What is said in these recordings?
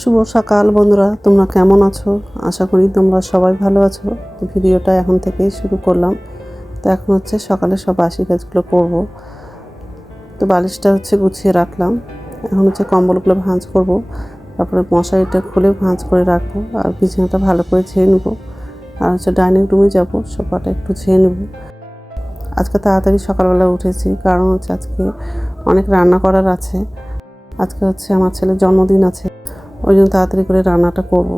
শুভ সকাল বন্ধুরা, তোমরা কেমন আছো? আশা করি তোমরা সবাই ভালো আছো। তো ভিডিওটা এখন থেকেই শুরু করলাম। তো এখন হচ্ছে সকালে সব বাসি কাজগুলো করব। তো বালিশটা গুছিয়ে রাখলাম। এখন কম্বলগুলো ভাঁজ করব, তারপরে মশারিটা খুলে ভাঁজ করে রাখবো, আর বিছানাটা ভালো করে ঝেড়ে নেব। আর ডাইনিং রুমে যাব, সোফাটা একটু ঝেড়ে নেব। আজকে তাড়াতাড়ি সকালবেলা উঠেছি, কারণ আজকে অনেক রান্না করার আছে। আজকে আমার ছেলের জন্মদিন আছে, ওই জন্য তাড়াতাড়ি করে রান্নাটা করব।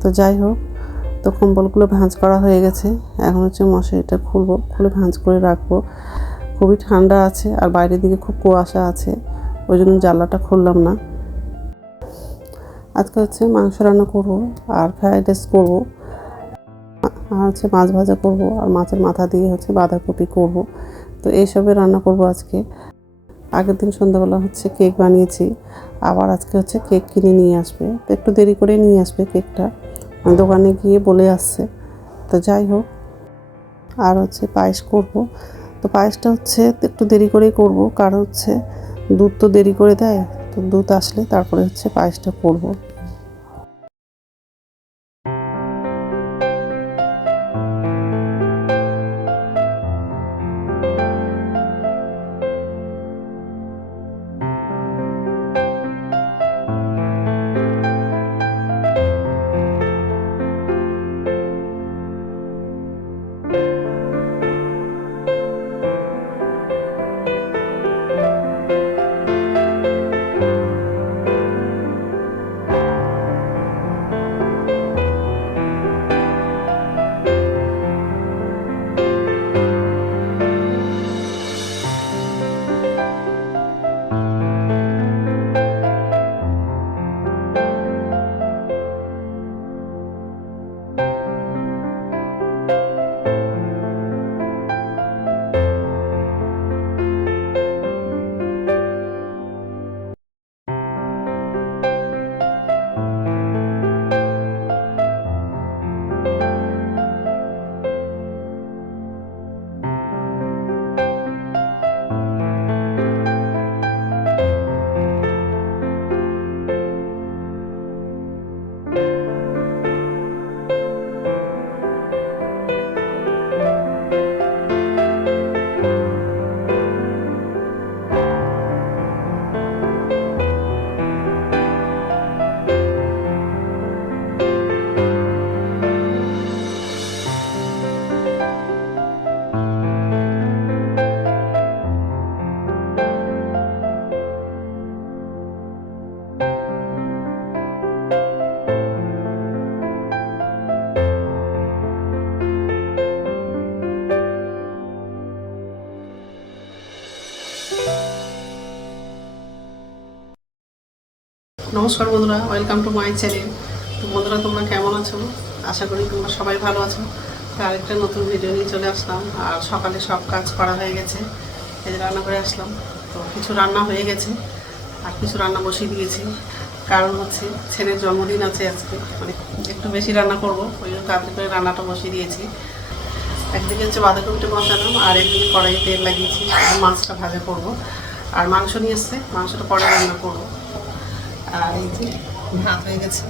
তো যাই হোক, তো কম্বলগুলো ভাঁজ করা হয়ে গেছে। এখন মশারিটা খুলে ভাঁজ করে রাখবো। খুবই ঠান্ডা আছে, আর বাইরের দিকে খুব কুয়াশা আছে, ওই জন্য জানলাটা খুললাম না। আজকে মাংস রান্না করব, আর ফ্রাইড রাইস করবো, আর মাছ ভাজা করব, আর মাছের মাথা দিয়ে বাঁধাকপি করব। তো এইসবের রান্না করব আজকে। আগের দিন সন্ধ্যাবেলা কেক বানিয়েছি, আবার আজকে কেক কিনে নিয়ে আসবে। তো একটু দেরি করে নিয়ে আসবে কেকটা, দোকানে গিয়ে বলে আসছে। তো যাই হোক, আর পায়েস করব। তো পায়েসটা একটু দেরি করেই করব, কারণ দুধ তো দেরি করে দেয়। তো দুধ আসলে তারপরে পায়েসটা করব। নমস্কার বন্ধুরা, ওয়েলকাম টু মাই চ্যানেল। তো বন্ধুরা, তোমরা কেমন আছো? আশা করি তোমরা সবাই ভালো আছো। তো আরেকটা নতুন ভিডিও নিয়ে চলে আসলাম। আর সকালে সব কাজ করা হয়ে গেছে, এই যে রান্না করে আসলাম। তো কিছু রান্না হয়ে গেছে, আর কিছু রান্না বসিয়ে দিয়েছি, কারণ ছেলের জন্মদিন আছে আজকে, মানে একটু বেশি রান্না করব, ওই জন্য তাড়াতাড়ি করে রান্নাটা বসিয়ে দিয়েছি। একদিকে বাঁধাকপিটা বসালাম, আর একদিকে কড়াইয়ে তেল লাগিয়েছি, আর মাছটা ভাজা করব। আর মাংস নিয়ে এসছে, মাংসটা পরে রান্না করবো। আর এই যে ভাত হয়ে গেছে,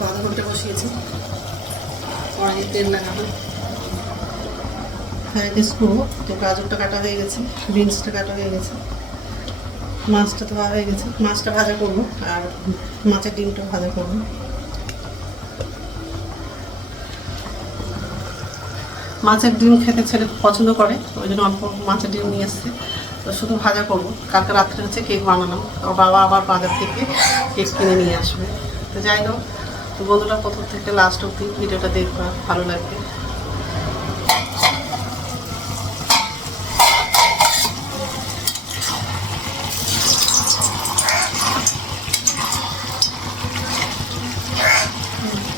বাঁধাকপিটা বসিয়েছি, কড়াইয়ে তেল লাগাবো, ফ্রাইড রাইস করবো। তো গাজরটা কাটা হয়ে গেছে, বিনসটা কাটা হয়ে গেছে, মাছটা তো হয়ে গেছে, মাছটা ভাজা করবো, আর মাছের ডিমটা ভাজা করবো। মাছের ডিম খেতে ছেলে খুব পছন্দ করে, ওই জন্য অল্প মাছের ডিম নিয়ে এসছে। তো শুধু ভাজা করবো। কালকে রাত্রে কেক বানালাম, ওর বাবা আবার বাজার থেকে কেক কিনে নিয়ে আসবে। তো যাই হোক, তো বন্ধুরা প্রথম থেকে লাস্ট অব্দি ভিডিওটা দেখবা, ভালো লাগবে।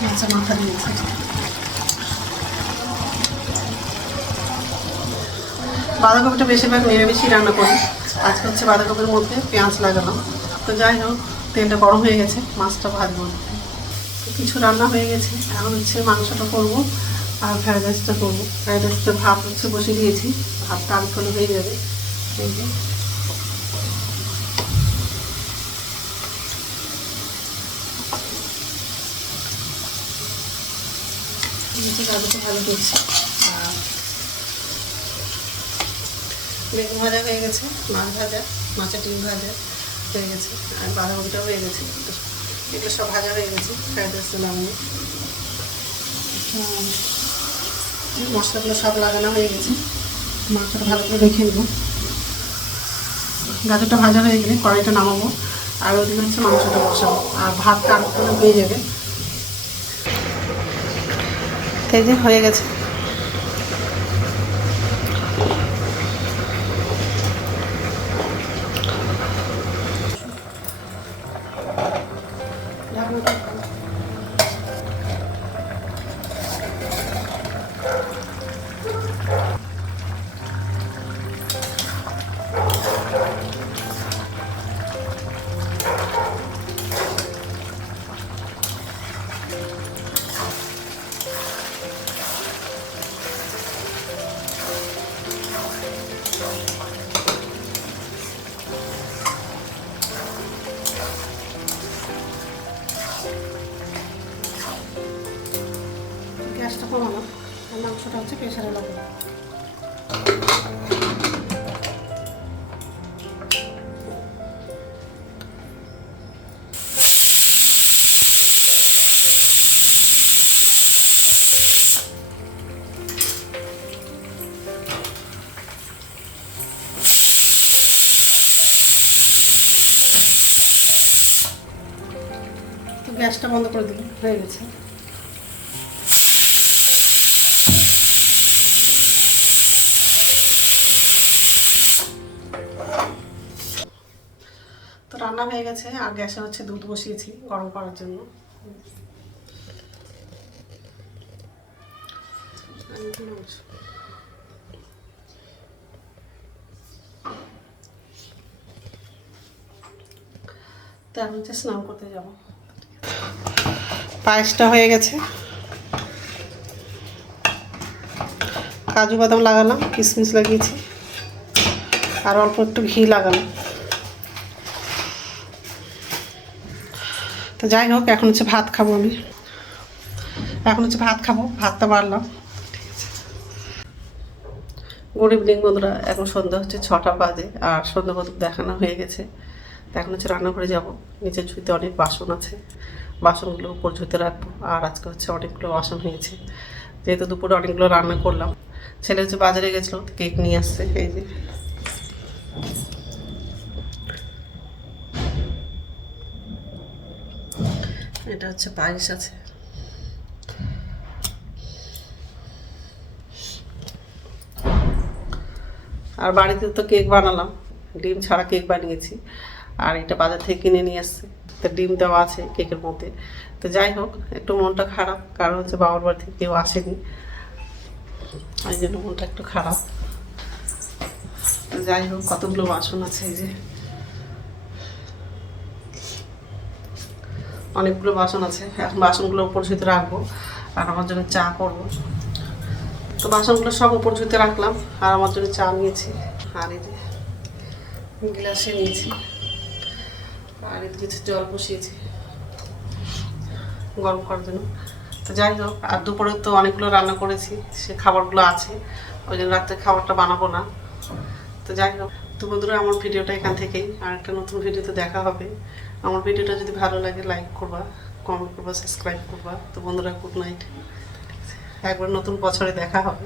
মাছের মাথা দিয়েছি। বাঁধাকপিটা বেশিরভাগ নিরামিষই রান্না করি, আজকে বাঁধাকপির মধ্যে পেঁয়াজ লাগালাম। তো যাই হোক, তেলটা গরম হয়ে গেছে, মাছটা ভাজবো। কিছু রান্না হয়ে গেছে, এখন মাংসটা করবো, আর ফ্রাইড রাইসটা করবো। ফ্রাইড রাইসটা ভাত বসিয়ে দিয়েছি, ভাতটা আলু হয়ে যাবে। এই যে গাজরটা ভালো করছি। আর বেগুন ভাজা হয়ে গেছে, মাছ ভাজা, মাছের ডিম ভাজা হয়ে গেছে, আর বাঁধাকপিটাও হয়ে গেছে। এগুলো সব ভাজা হয়ে গেছে। ফ্রাইড রাইস লাগানো, মশলাগুলো সব লাগানো হয়ে গেছে। মাছটা ভালো করে রেখে নেব। গাজরটা ভাজা হয়ে গেলে কড়াইটা নামাবো, আর ওদিকে হচ্ছে মাংসটা বসাবো, আর ভাতটা আরেকটু হয়ে যাবে। এই যে হয়ে গেছে। গ্যাসটা কমানো, আর মাংসটা হচ্ছে প্রেসারে লাগানো। তো গ্যাসটা বন্ধ করে দিল, হয়ে গেছে। তো রান্না হয়ে গেছে, আর গ্যাসে হচ্ছে দুধ বসিয়েছি গরম করার জন্য। তো আমি হচ্ছে স্নান করতে যাব। পায়েসটা হয়ে গেছে, কাজু বাদাম লাগালাম, কিশমিশ লাগিয়েছি, আর অল্প একটু ঘি লাগালাম। তো যাই হোক, এখন হচ্ছে ভাত খাবো। ভাতটা বাড়লাম। ঠিক আছে, গুড ইভিনিং বন্ধুরা। এখন সন্ধ্যা হচ্ছে 6টা বাজে, আর সন্ধ্যা দেখানো হয়ে গেছে। তো এখন হচ্ছে রান্নাঘরে যাব। নিচের ঝুঁতে অনেক বাসন আছে, বাসনগুলো উপর ঝুঁতে রাখবো। আর আজকে হচ্ছে অনেকগুলো বাসন হয়েছে, যেহেতু দুপুরে অনেকগুলো রান্না করলাম। ছেলে হচ্ছে বাজারে গেছিলো, কেক নিয়ে আসছে। এই যে এটা হচ্ছে পায়েস আছে। আর বাড়িতে তো কেক বানালাম, ডিম ছাড়া কেক বানিয়েছি। আর এটা বাজার থেকে কিনে নিয়ে আসছে, তো ডিম দেওয়া আছে কেকের মধ্যে। তো যাই হোক, একটু মনটা খারাপ, কারণ হচ্ছে বাবার বাড়ি থেকে কেউ আসেনি, এই জন্য মনটা একটু খারাপ। তো যাই হোক, কতগুলো বাসন আছে, এই যে অনেকগুলো বাসন আছে। এখন বাসনগুলো উপর ঝুঁতে রাখবো, আর আমার জন্য চা করবো। তো বাসনগুলো সব উপর ঝুঁতে রাখলাম, আর আমার জন্য চা নিয়েছি। আর এই যে গ্লাসে নিয়েছি, আর এদিকে জল বসিয়েছি গরম করার জন্য। তো যাই হোক, আর দুপুরে তো অনেকগুলো রান্না করেছি, সে খাবারগুলো আছে, ওই জন্য রাত্রে খাবারটা বানাবো না। তো যাই হোক, তো বন্ধুরা, আমার ভিডিওটা এখান থেকেই। আর একটা নতুন ভিডিওতে দেখা হবে। আমার ভিডিওটা যদি ভালো লাগে লাইক করবা, কমেন্ট করবা, সাবস্ক্রাইব করবা। তো বন্ধুরা, গুড নাইট। একবার নতুন বছরে দেখা হবে।